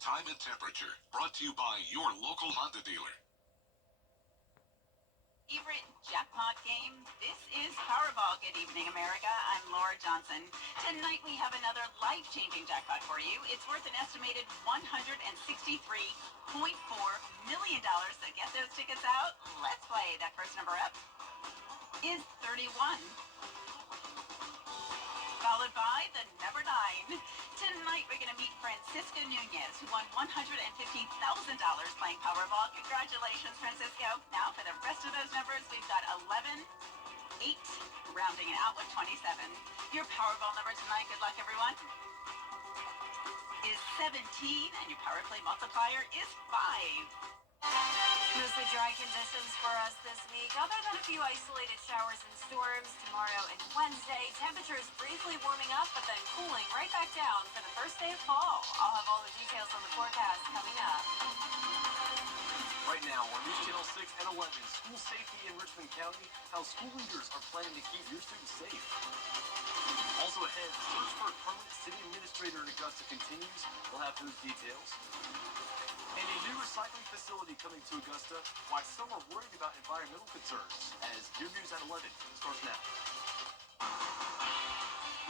Time and temperature brought to you by your local Honda dealer. Favorite jackpot game? This is Powerball. Good evening, America. I'm Laura Johnson. Tonight we have another life-changing jackpot for you. It's worth an estimated $163.4 million. So get those tickets out. Let's play. That first number up is 31. Followed by the number 9. Tonight we're going to meet Francisco Nunez, who won $150,000 playing Powerball. Congratulations, Francisco. Now for the rest of those numbers, we've got 11, 8, rounding it out with 27. Your Powerball number tonight, good luck everyone, is 17, and your Power Play multiplier is 5. Mostly dry conditions for us this week, other than a few isolated showers and storms tomorrow and Wednesday. Temperatures briefly warming up, but then cooling right back down for the first day of fall. I'll have all the details on the forecast coming up. Right now on News Channel 6 and 11, school safety in Richmond County, how school leaders are planning to keep your students safe. Also ahead, the search for a permanent city administrator in Augusta continues. We'll have those details. And a new recycling facility coming to Augusta, why some are worried about environmental concerns, as Your News at 11 starts now.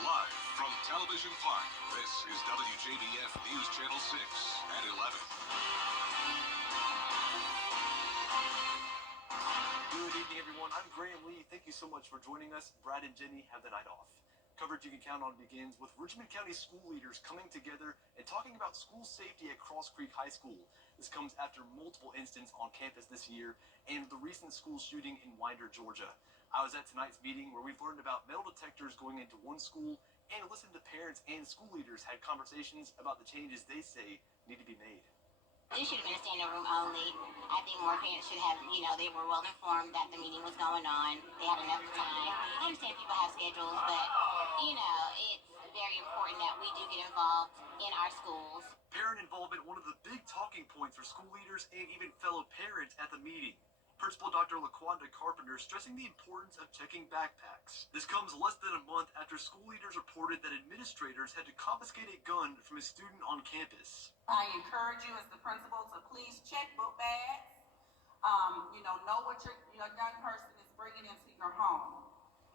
Live from Television Park, this is WJBF News Channel 6 at 11. Good evening, everyone. I'm Graham Lee. Thank you so much for joining us. Brad and Jenny have the night off. Coverage you can count on begins with Richmond County school leaders coming together and talking about school safety at Cross Creek High School. This comes after multiple incidents on campus this year and the recent school shooting in Winder, Georgia. I was at tonight's meeting where we've learned about metal detectors going into one school and listened to parents and school leaders had conversations about the changes they say need to be made. This should have been a standing room only. I think more parents should have, they were well informed that the meeting was going on. They had enough time. I understand people have schedules, but, it's very important that we do get involved in our schools. Parent involvement, one of the big talking points for school leaders and even fellow parents at the meeting. Principal Dr. LaQuanda Carpenter stressing the importance of checking backpacks. This comes less than a month after school leaders reported that administrators had to confiscate a gun from a student on campus. I encourage you as the principal to please check book bags. Know what your young person is bringing into your home.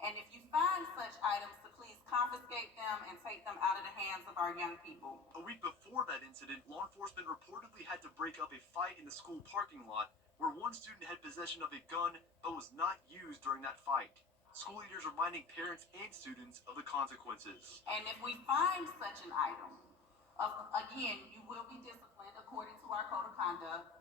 And if you find such items, to please confiscate them and take them out of the hands of our young people. A week before that incident, law enforcement reportedly had to break up a fight in the school parking lot where one student had possession of a gun but was not used during that fight. School leaders reminding parents and students of the consequences. And if we find such an item, again, you will be disciplined according to our code of conduct,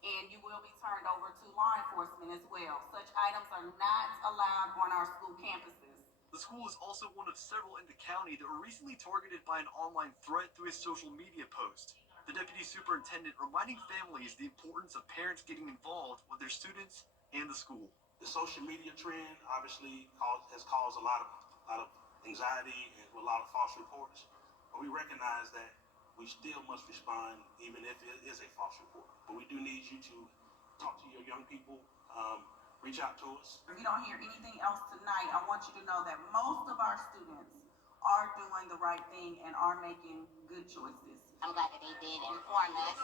and you will be turned over to law enforcement as well. Such items are not allowed on our school campuses. The school is also one of several in the county that were recently targeted by an online threat through a social media post. The deputy superintendent reminding families the importance of parents getting involved with their students and the school. The social media trend obviously has caused a lot of anxiety and a lot of false reports. But we recognize that we still must respond even if it is a false report. But we do need you to talk to your young people, reach out to us. If you don't hear anything else tonight, I want you to know that most of our students are doing the right thing and are making good choices. I'm glad that they did inform us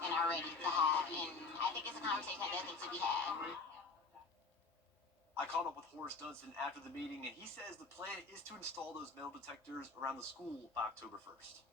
and are ready to have, and I think it's a conversation that does need to be had. I caught up with Horace Dunston after the meeting, and he says the plan is to install those metal detectors around the school by October 1st.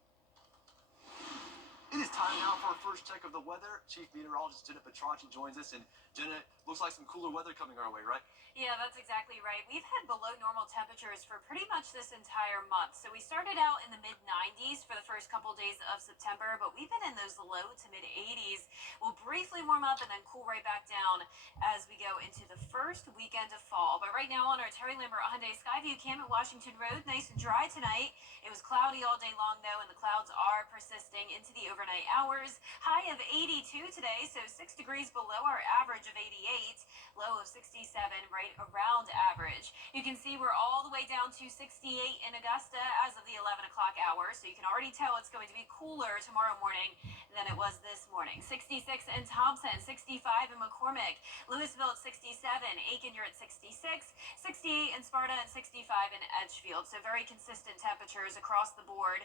It is time now for our first check of the weather. Chief Meteorologist Jenna Petracci joins us, and Jenna, looks like some cooler weather coming our way, right? Yeah, that's exactly right. We've had below normal temperatures for pretty much this entire month. So we started out in the mid-90s for the first couple days of September, but we've been in those low to mid-80s. We'll briefly warm up and then cool right back down as we go into the first weekend of fall. But right now on our Terry Lambert Hyundai Skyview Cam at Washington Road, nice and dry tonight. It was cloudy all day long though, and the clouds are persisting into the overnight hours. High of 82 today, so 6 degrees below our average of 88. Low of 67, right around average. You can see we're all the way down to 68 in Augusta as of the 11 o'clock hour, so you can already tell it's going to be cooler tomorrow morning than it was this morning. 66 in Thompson, 65 in McCormick, Louisville at 67, Aiken you're at 66, 68 in Sparta, and 65 in Edgefield. So very consistent temperatures across the board.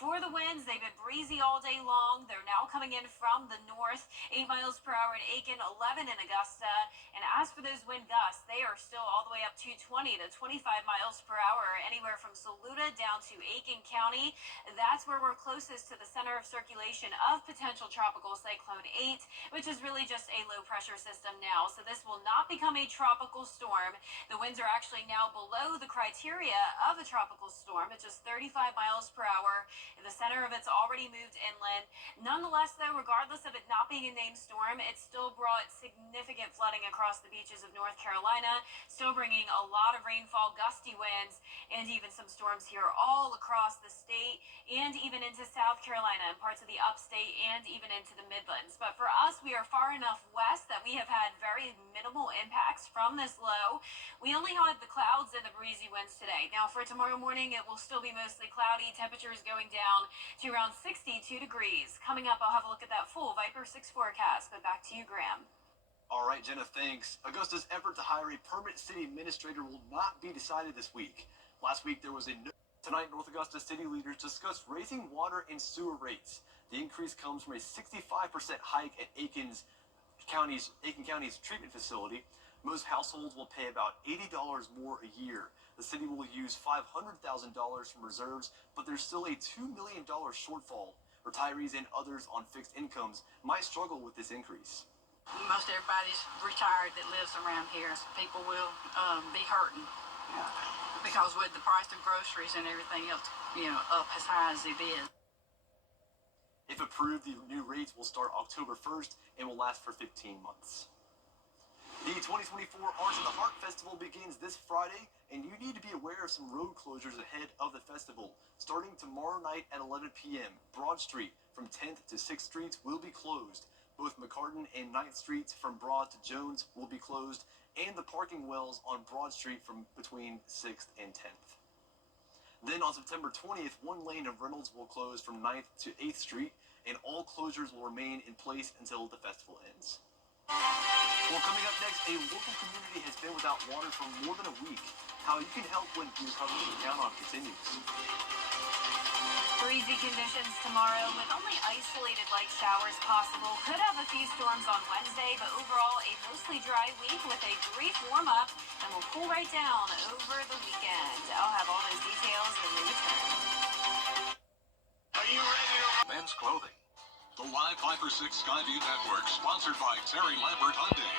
For the winds, they've been breezy all day long. They're now coming in from the north, 8 miles per hour in Aiken, 11 in Augusta. And as for those wind gusts, they are still all the way up to 20 to 25 miles per hour, anywhere from Saluda down to Aiken County. That's where we're closest to the center of circulation of potential tropical cyclone 8, which is really just a low pressure system now. So this will not become a tropical storm. The winds are actually now below the criteria of a tropical storm. It's just 35 miles per hour. The center of it's already moved inland. Nonetheless, though, regardless of it not being a named storm, it still brought significant flooding across the beaches of North Carolina, still bringing a lot of rainfall, gusty winds, and even some storms here all across the state and even into South Carolina and parts of the upstate and even into the Midlands. But for us, we are far enough west that we have had very minimal impacts from this low. We only had the clouds and the breezy winds today. Now for tomorrow morning, it will still be mostly cloudy. Temperatures going down to around 62 degrees. Coming up, I'll have a look at that full Viper 6 forecast. But back to you, Graham. All right, Jenna, thanks. Augusta's effort to hire a permanent city administrator will not be decided this week. Last week, there was a Tonight, North Augusta city leaders discussed raising water and sewer rates. The increase comes from a 65% hike at Aiken County's treatment facility. Most households will pay about $80 more a year. The city will use $500,000 from reserves, but there's still a $2 million shortfall. Retirees and others on fixed incomes might struggle with this increase. Most everybody's retired that lives around here. People will be hurting because with the price of groceries and everything else, up as high as it is. If approved, the new rates will start October 1st and will last for 15 months. The 2024 Arts of the Heart Festival begins this Friday, and you need to be aware of some road closures ahead of the festival. Starting tomorrow night at 11 p.m., Broad Street from 10th to 6th Streets will be closed. Both McCartan and 9th Streets from Broad to Jones will be closed, and the parking wells on Broad Street from between 6th and 10th. Then on September 20th, one lane of Reynolds will close from 9th to 8th Street, and all closures will remain in place until the festival ends. Well, coming up next, a local community has been without water for more than a week. How you can help when your recovery you count on continues. Breezy conditions tomorrow with only isolated light showers possible. Could have a few storms on Wednesday, but overall a mostly dry week with a brief warm-up, and we'll cool right down over the weekend. I'll have all those details when we return. Are you ready to men's clothing? The live Viper 6 Skyview Network, sponsored by Terry Lambert Hyundai.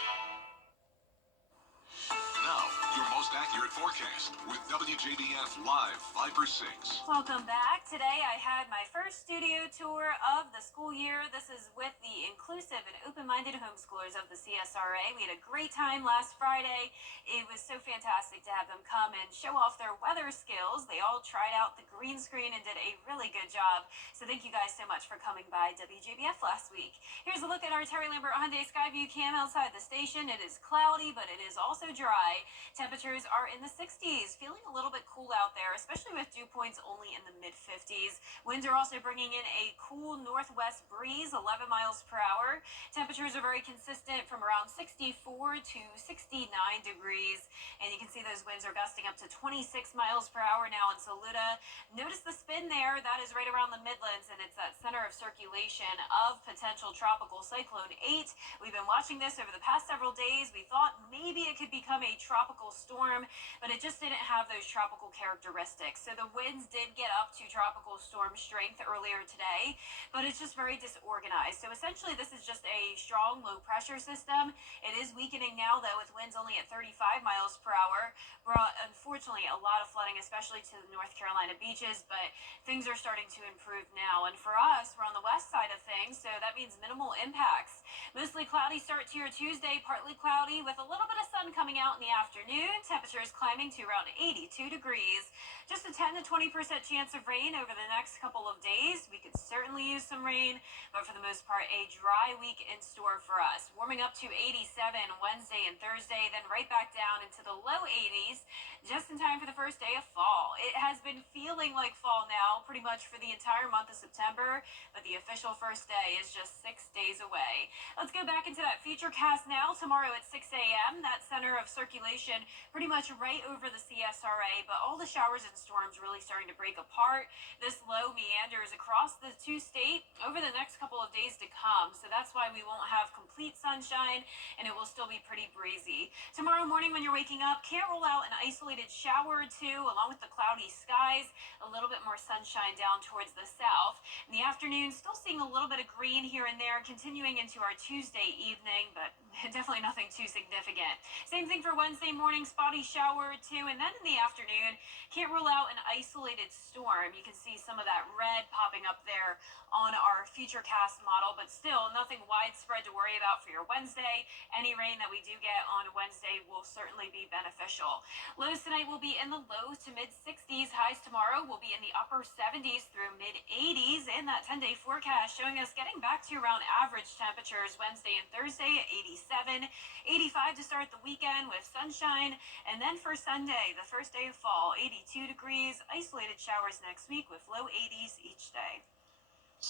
Now, your most accurate forecast with WJBF Live Viper 6. Welcome back. Today I had my first studio tour of the school year. This is with the inclusive and open-minded homeschoolers of the CSRA. We had a great time last Friday. It was so fantastic to have them come and show off their weather skills. They all tried out the green screen and did a really good job. So thank you guys so much for coming by WJBF last week. Here's a look at our Terry Lambert Hyundai Skyview cam outside the station. It is cloudy, but it is also dry. Temperatures are in the 60s, feeling a little bit cool out there, especially with dew points only in the mid-50s. Winds are also bringing in a cool northwest breeze, 11 miles per hour. Temperatures are very consistent from around 64 to 69 degrees. And you can see those winds are gusting up to 26 miles per hour now in Saluda. Notice the spin there. That is right around the Midlands, and it's that center of circulation of potential tropical cyclone 8. We've been watching this over the past several days. We thought maybe it could become a tropical storm, but it just didn't have those tropical characteristics. So the winds did get up to tropical storm strength earlier today, but it's just very disorganized. So essentially this is just a strong low pressure system. It is weakening now though, with winds only at 35 miles per hour. Brought unfortunately a lot of flooding, especially to the North Carolina beaches, but things are starting to improve now. And for us, we're on the west side of things, so that means minimal impacts. Mostly cloudy start to your Tuesday, partly cloudy with a little bit of sun coming out in the afternoon. Temperatures climbing to around 82 degrees. Just a 10 to 20% chance of rain over the next couple of days. We could certainly use some rain, but for the most part, a dry week in store for us. Warming up to 87 Wednesday and Thursday, then right back down into the low 80s, just in time for the first day of fall. It has been feeling like fall now pretty much for the entire month of September, but the official first day is just 6 days away. Let's go back into that future cast now. Tomorrow at 6 a.m., that center of circulation pretty much right over the CSRA, but all the showers and storms really starting to break apart. This low meanders across the two-state over the next couple of days to come, so that's why we won't have complete sunshine, and it will still be pretty breezy. Tomorrow morning when you're waking up, can't rule out an isolated shower or two, along with the cloudy skies, a little bit more sunshine down towards the south. In the afternoon, still seeing a little bit of green here and there, continuing into our Tuesday evening, but definitely nothing too significant. Same thing for Wednesday morning, spotty shower or two, and then in the afternoon, can't rule out an isolated storm. You can see some of that red popping up there on our Futurecast model, but still nothing widespread to worry about for your Wednesday. Any rain that we do get on Wednesday will certainly be beneficial. Lows tonight will be in the low to mid 60s. Highs tomorrow will be in the upper 70s through mid 80s, and that 10-day forecast showing us getting back to around average temperatures Wednesday and Thursday at 87, 85 to start the weekend with sunshine, and then for Sunday, the first day of fall, 82 degrees, isolated showers next week with low 80s each day.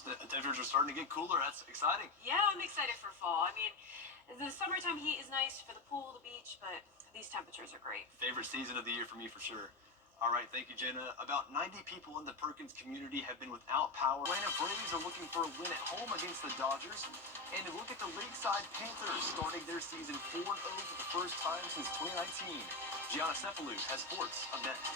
The temperatures are starting to get cooler. That's exciting. Yeah, I'm excited for fall. I mean, the summertime heat is nice for the pool, the beach, but these temperatures are great. Favorite season of the year for me for sure. All right, thank you, Jenna. About 90 people in the Perkins community have been without power. Atlanta Braves are looking for a win at home against the Dodgers. And look at the Lakeside Panthers starting their season 4-0 for the first time since 2019. Gianna Cephalou has sports up next.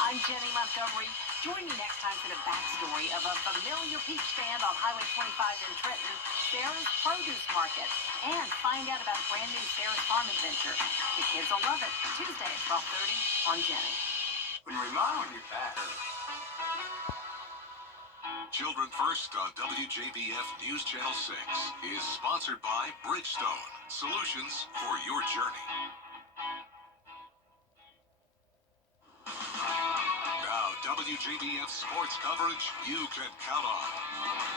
I'm Jenny Montgomery. Join me next time for the backstory of a familiar peach stand on Highway 25 in Trenton, Sarah's Produce Market, and find out about a brand new Sarah's Farm adventure. The kids will love it. Tuesday at 12:30 on Jenny. When you remind when you're back. Children First on WJBF News Channel 6 is sponsored by Bridgestone, solutions for your journey. Now, WJBF sports coverage you can count on.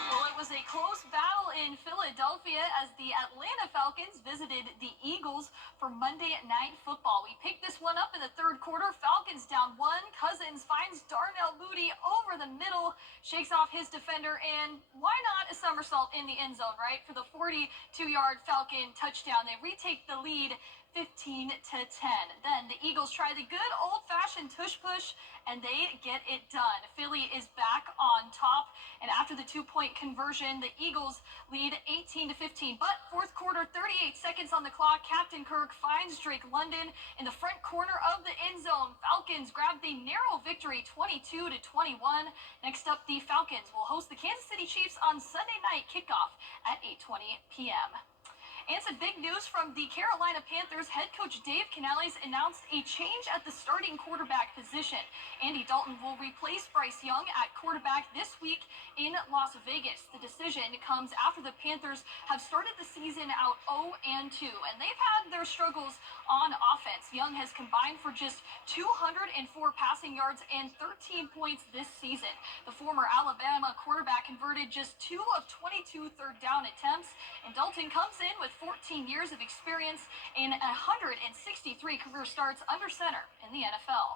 Well, it was a close battle in Philadelphia as the Atlanta Falcons visited the Eagles for Monday Night Football. We picked this one up in the third quarter. Falcons down one. Cousins finds Darnell Mooney over the middle, shakes off his defender, and why not a somersault in the end zone, right? For the 42-yard Falcon touchdown. They retake the lead 15-10. Then the Eagles try the good old-fashioned tush push, and they get it done. Philly is back on top, and after the two-point conversion, the Eagles lead 18-15. But fourth quarter, 38 seconds on the clock. Captain Kirk finds Drake London in the front corner of the end zone. Falcons grab the narrow victory, 22-21. Next up, the Falcons will host the Kansas City Chiefs on Sunday night kickoff at 8:20 p.m. And some big news from the Carolina Panthers. Head coach Dave Canales announced a change at the starting quarterback position. Andy Dalton will replace Bryce Young at quarterback this week in Las Vegas. The decision comes after the Panthers have started the season out 0-2, and they've had their struggles on offense. Young has combined for just 204 passing yards and 13 points this season. The former Alabama quarterback converted just 2 of 22 third down attempts, and Dalton comes in with 14 years of experience and 163 career starts under center in the NFL.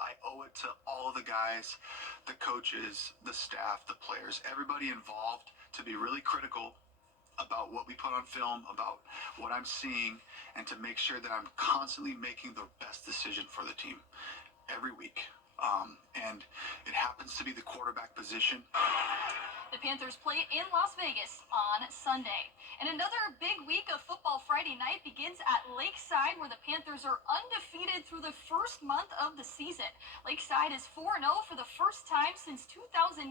I owe it to all of the guys, the coaches, the staff, the players, everybody involved to be really critical about what we put on film, about what I'm seeing, and to make sure that I'm constantly making the best decision for the team every week. And it happens to be the quarterback position. The Panthers play in Las Vegas on Sunday. And another big week of football Friday night begins at Lakeside, where the Panthers are undefeated through the first month of the season. Lakeside is 4-0 for the first time since 2019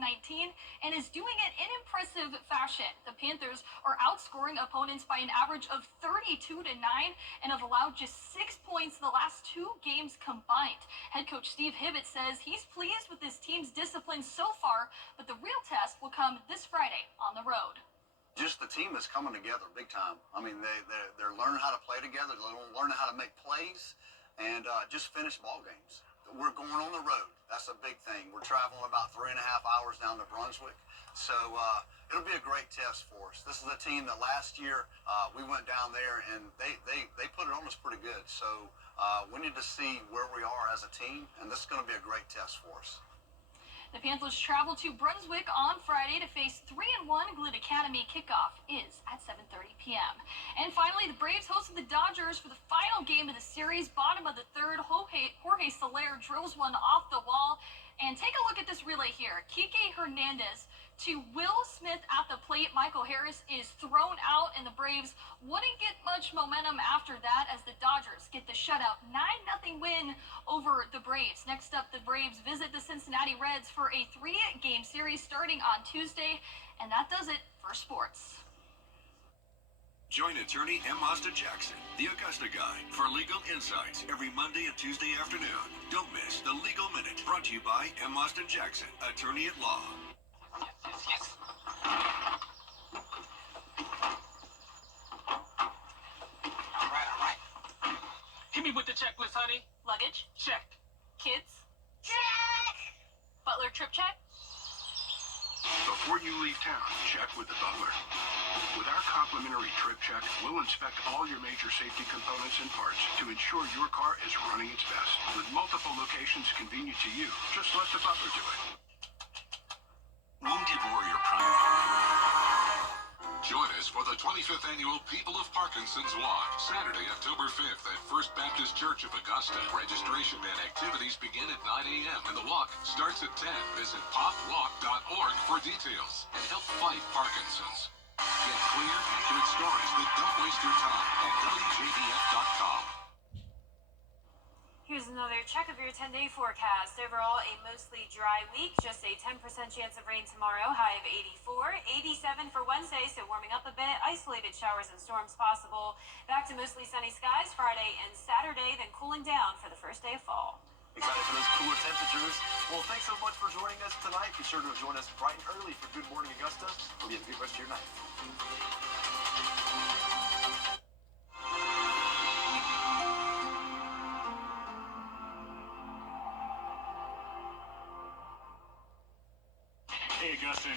and is doing it in impressive fashion. The Panthers are outscoring opponents by an average of 32-9 and have allowed just 6 points the last 2 games combined. Head coach Steve Hibbett says he's pleased with this team's discipline so far, but the real test will come this Friday on the road. Just the team is coming together big time. I mean, they're learning how to play together. They're learning how to make plays and just finish ball games. We're going on the road. That's a big thing. We're traveling about 3.5 hours down to Brunswick. So it'll be a great test for us. This is a team that last year we went down there and they put it on us pretty good. So we need to see where we are as a team, and this is going to be a great test for us. The Panthers travel to Brunswick on Friday to face 3-1 Glit Academy. Kickoff is at 7:30 p.m. And finally, the Braves hosted the Dodgers for the final game of the series. Bottom of the third, Jorge Soler drills one off the wall. And take a look at this relay here. Kike Hernandez to Will Smith at the plate. Michael Harris is thrown out, and the Braves wouldn't get much momentum after that as the Dodgers get the shutout 9-0 win over the Braves. Next up, the Braves visit the Cincinnati Reds for a 3-game series starting on Tuesday, and that does it for sports. Join attorney M. Austin Jackson, the Augusta Guy, for legal insights every Monday and Tuesday afternoon. Don't miss the Legal Minute, brought to you by M. Austin Jackson, attorney at law. Yes. All right. Hit me with the checklist, honey. Luggage? Check. Kids? Check! Butler trip check? Before you leave town, check with the butler. With our complimentary trip check, we'll inspect all your major safety components and parts to ensure your car is running its best. With multiple locations convenient to you, just let the butler do it. Wounded Warrior Prime. Join us for the 25th Annual People of Parkinson's Walk, Saturday, October 5th at First Baptist Church of Augusta. Registration and activities begin at 9 a.m. and the walk starts at 10. Visit popwalk.org for details and help fight Parkinson's. Get clear, accurate stories that don't waste your time at WJBF.com. Here's another check of your 10-day forecast. Overall, a mostly dry week, just a 10% chance of rain tomorrow, high of 84, 87 for Wednesday, so warming up a bit, isolated showers and storms possible. Back to mostly sunny skies Friday and Saturday, then cooling down for the first day of fall. Excited for those cooler temperatures? Well, thanks so much for joining us tonight. Be sure to join us bright and early for Good Morning Augusta. Hope you have a good rest of your night. Hey, Augusta.